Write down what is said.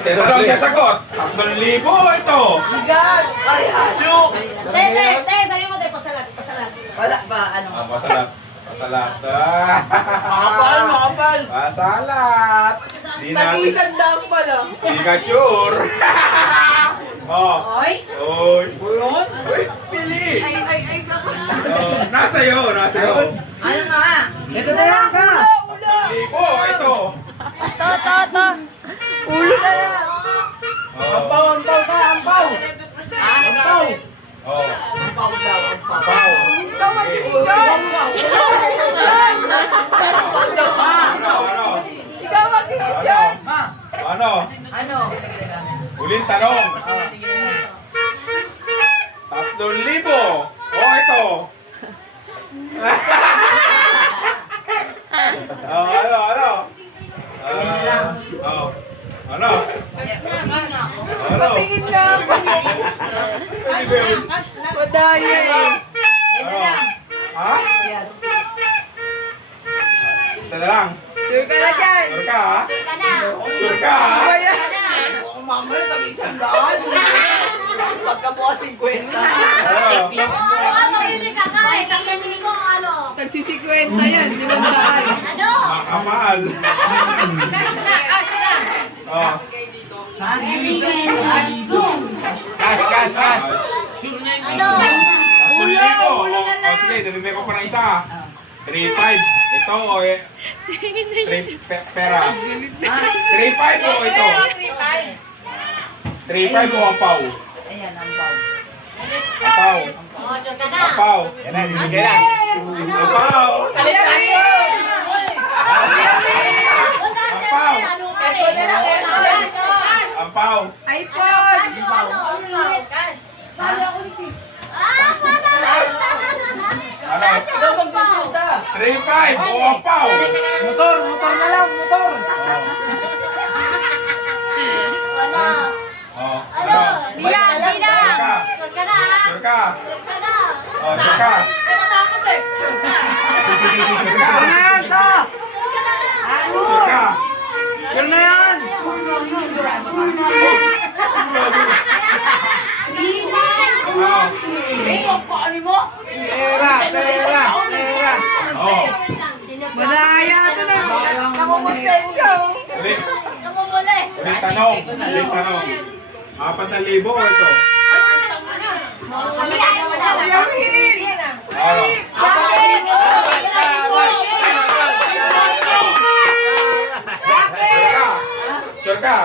Anong sasagot? 3,000 ito. Bigas! Parehas! Te, sabi mo, te, pasalat. Wala ba? Ano? Pasalat. Pasalat. Makapal! Pasalat. Di natin. Tag-isang daang pala. Di ka sure. Oh. Ay! Oy. Uyon? Uy, pili. Ay, baka. Oh, nasa iyo. Ano nga? Ito na lang ka! 3,000 ito. Ulo na yan. Oh. Ampaw ka! Ampaw! Ampaw! Oh. Ampaw daw, ampaw. Pau. Ikaw mag-iigan! Ano? Ikaw mag-iigan! Ano? Ano? Huling tanong. 3,000. Oh, ito. Oh, ano? Oh. Ano? Patingin na ako. Madaya eh. Ha? Ito na lang. Sure ka na dyan. Sure ka, ha? Sure ka, ha? Kaya. Ang mamaya tag-isang daan. Pagkabukas 50. Ano? Tagsi-50 yan, 500. Makamahal. Oh. Cash. Sure na yun. 3,000. Oh, sige, dalitin ko pa ng isa. 3,500. Ito, pera. 3,500 o ito. 3,500 o ampaw. Ayan, ang pau. Ampaw. Yan na, bibigay na. Ampaw. Ampaw. iPhone! Ano? Ikaw mag-discusta. 3,500 o ampaw. Motor na lang! Motor! Oh. Bilang. Sure ka? Oh, sure ka? Natatakot eh. Ayan ka! Sure ka? Sure na yan! Oh. Oh. Madaya ito na. Namumagtensyo. Ulit tanong. 4,000 o ito. Yung hiling. Ano? Sure ka?